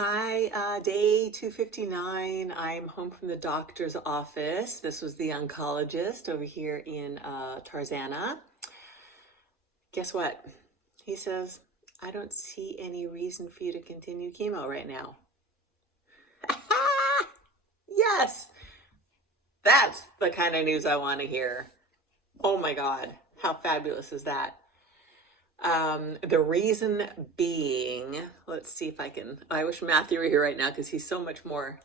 Hi, day 259. I'm home from the doctor's office. This was the oncologist over here in Tarzana. Guess what? He says, I don't see any reason for you to continue chemo right now. Yes, that's the kind of news I want to hear. Oh my God, how fabulous is that? The reason being, let's see if I wish Matthew were here right now because he's so much more,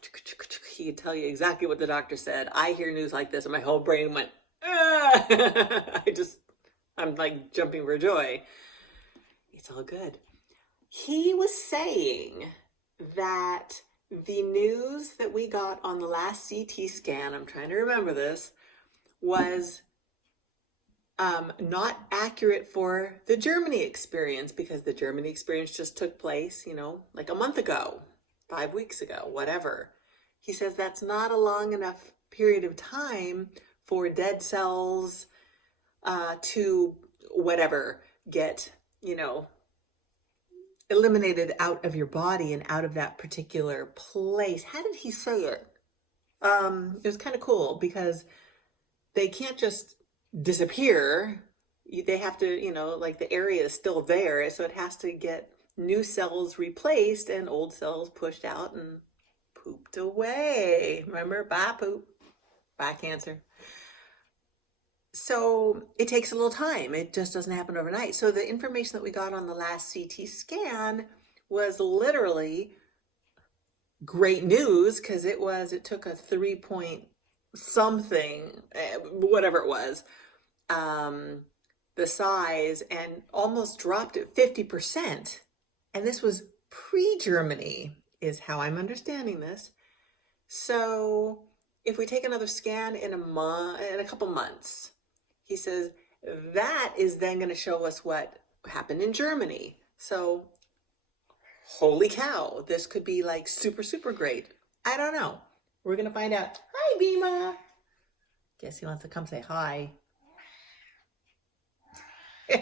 he could tell you exactly what the doctor said. I hear news like this and my whole brain went, ah! I'm like jumping for joy. It's all good. He was saying that the news that we got on the last CT scan, I'm trying to remember this, was not accurate for the Germany experience because the Germany experience just took place, like a month ago, 5 weeks ago, whatever. He says that's not a long enough period of time for dead cells to whatever get, eliminated out of your body and out of that particular place. How did he say it? It was kind of cool because they can't just disappear. They have to, like the area is still there, so it has to get new cells replaced and old cells pushed out and pooped away. Remember, bye poop, bye cancer. So it takes a little time. It just doesn't happen overnight. So the information that we got on the last CT scan was literally great news because it took a 3 point something, whatever it was, the size, and almost dropped at 50%. And this was pre-Germany, is how I'm understanding this. So if we take another scan in a couple months, he says that is then going to show us what happened in Germany. So holy cow, this could be like super, super great. I don't know. We're going to find out. Hi, Bhima. Guess he wants to come say hi.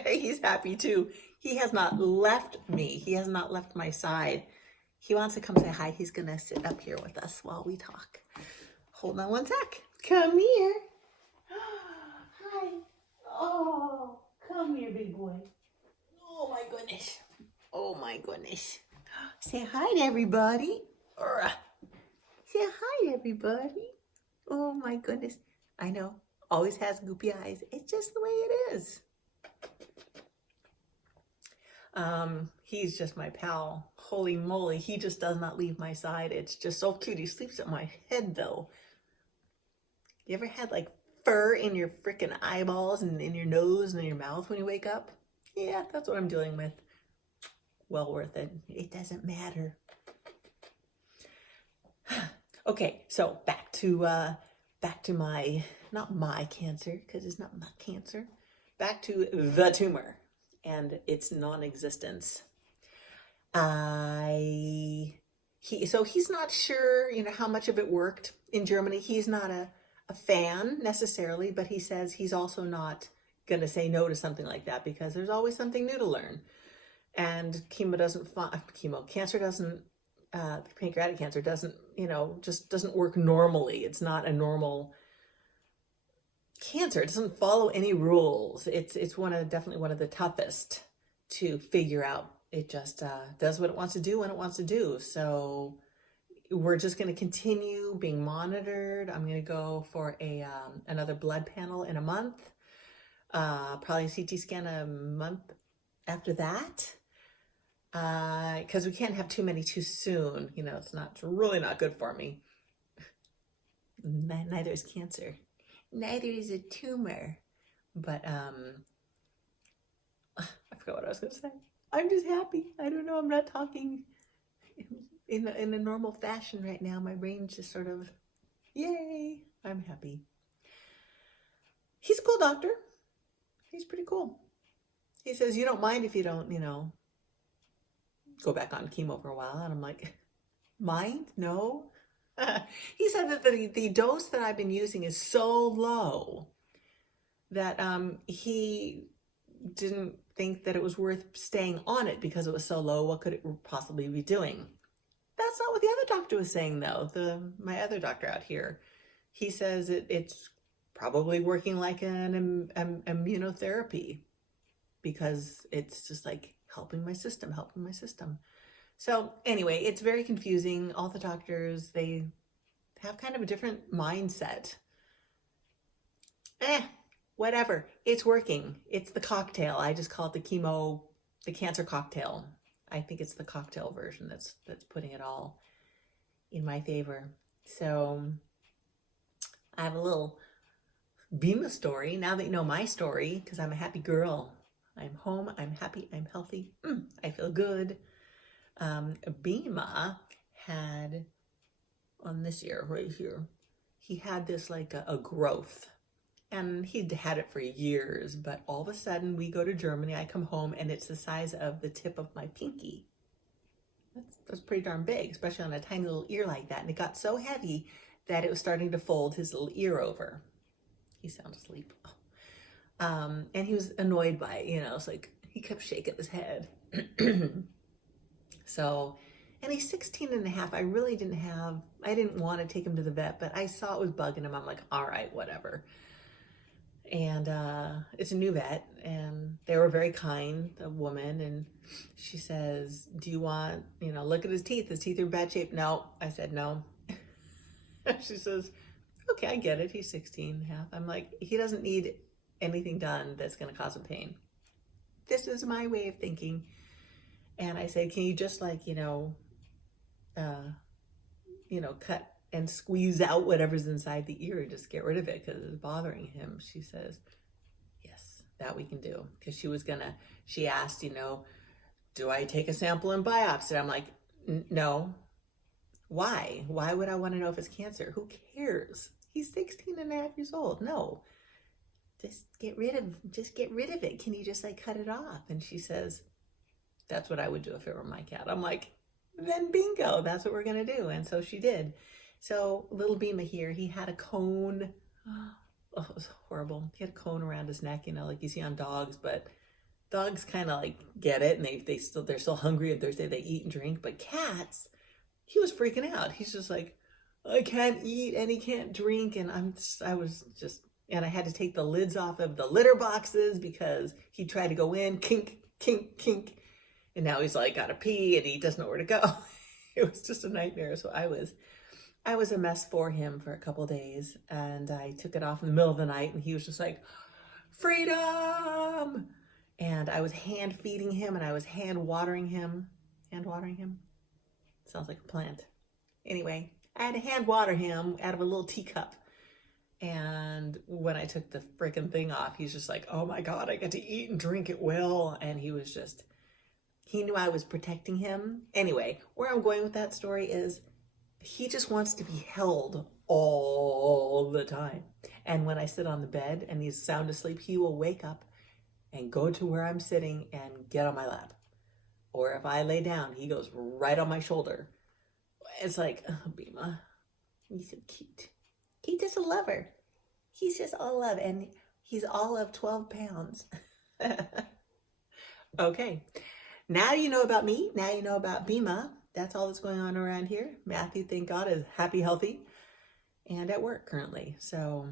He's happy too. He has not left me. He has not left my side. He wants to come say hi. He's going to sit up here with us while we talk. Hold on one sec. Come here. Hi. Oh, come here, big boy. Oh my goodness. Oh my goodness. Say hi to everybody. Say hi to everybody. Oh my goodness. I know. Always has goopy eyes. It's just the way it is. He's just my pal. Holy moly, he just does not leave my side. It's just so cute. He sleeps at my head though. You ever had like fur in your freaking eyeballs and in your nose and in your mouth when you wake up? Yeah, that's what I'm dealing with. Well worth it. It doesn't matter. Okay, so back to my, not my cancer, because it's not my cancer. Back to the tumor and its non-existence. So he's not sure, how much of it worked in Germany. He's not a fan necessarily, but he says he's also not going to say no to something like that because there's always something new to learn. And cancer doesn't, pancreatic cancer doesn't, just doesn't work normally. It's not a normal cancer. It doesn't follow any rules. It's definitely one of the toughest to figure out. It just does what it wants to do when it wants to do. So we're just going to continue being monitored. I'm going to go for another blood panel in a month, probably a CT scan a month after that, because we can't have too many too soon. It's really not good for me. Neither is cancer. Neither is a tumor. But I forgot what I was going to say. I'm just happy. I don't know. I'm not talking in a normal fashion right now. My brain's just sort of, yay, I'm happy. He's a cool doctor. He's pretty cool. He says, you don't mind if you don't, go back on chemo for a while. And I'm like, mind? No. He said that the dose that I've been using is so low that he didn't think that it was worth staying on it because it was so low. What could it possibly be doing? That's That's not what the other doctor was saying, though. My other doctor out here, he says it's probably working like an immunotherapy because it's just like helping my system, helping my system. So anyway, it's very confusing. All the doctors, they have kind of a different mindset. Whatever. It's working. It's the cocktail. I just call it the cancer cocktail. I think it's the cocktail version that's putting it all in my favor. So I have a little Bhima story. Now that you know my story, because I'm a happy girl. I'm home. I'm happy. I'm healthy. I feel good. Bhima had, on this ear right here, he had this like a growth. And he'd had it for years, but all of a sudden we go to Germany, I come home, and it's the size of the tip of my pinky. That's pretty darn big, especially on a tiny little ear like that. And it got so heavy that it was starting to fold his little ear over. He's sound asleep. And he was annoyed by it, it's like he kept shaking his head. So, and he's 16 and a half. I didn't want to take him to the vet, but I saw it was bugging him. I'm like, all right, whatever. And it's a new vet, and they were very kind, the woman, and she says, do you want, look at his teeth are in bad shape. No. I said no. She says, okay, I get it, he's 16 and a half. I'm like, he doesn't need anything done that's going to cause him pain. This is my way of thinking. And I said, can you just cut and squeeze out whatever's inside the ear, just get rid of it because it's bothering him. She says, yes, that we can do. Because she asked, do I take a sample and biopsy? I'm like, no. Why? Why would I want to know if it's cancer? Who cares? He's 16 and a half years old. No, just get rid of it. Can you just cut it off? And she says, that's what I would do if it were my cat. I'm like, then bingo, that's what we're going to do. And so she did. So little Bhima here, he had a cone. Oh, it was horrible. He had a cone around his neck, like you see on dogs, but dogs kind of get it, and they're still hungry on Thursday. They eat and drink, but cats, he was freaking out. He's just like, I can't eat and he can't drink. And and I had to take the lids off of the litter boxes because he tried to go in, kink, kink, kink. And now he's like, gotta pee, and he doesn't know where to go. It was just a nightmare. So I was a mess for him for a couple days, and I took it off in the middle of the night, and he was just like, freedom. And I was hand feeding him, and I was hand watering him. Sounds like a plant. Anyway, I had to hand water him out of a little teacup. And when I took the freaking thing off, he's just like, oh my God, I get to eat and drink at will. And he knew I was protecting him. Anyway, where I'm going with that story is he just wants to be held all the time. And when I sit on the bed and he's sound asleep, he will wake up and go to where I'm sitting and get on my lap. Or if I lay down, he goes right on my shoulder. It's like, oh, Bhima, he's so cute. He's just a lover. He's just all love. And he's all of 12 pounds. Okay. Now you know about me. Now you know about Bhima. That's all that's going on around here. Matthew, thank God, is happy, healthy, and at work currently. So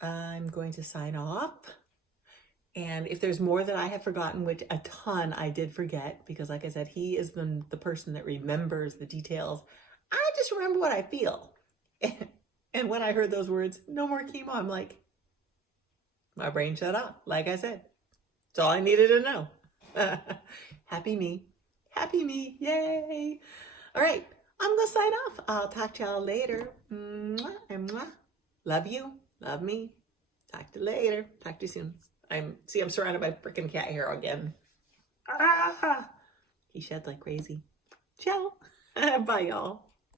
I'm going to sign off. And if there's more that I have forgotten, which a ton I did forget, because like I said, he is the person that remembers the details. I just remember what I feel. And when I heard those words, no more chemo, I'm like, my brain shut off. Like I said, that's all I needed to know. Happy me. Happy me. Yay. All right. I'm going to sign off. I'll talk to y'all later. Mwah and mwah. Love you. Love me. Talk to you later. Talk to you soon. I'm surrounded by freaking cat hair again. Ah! He sheds like crazy. Ciao. Bye, y'all.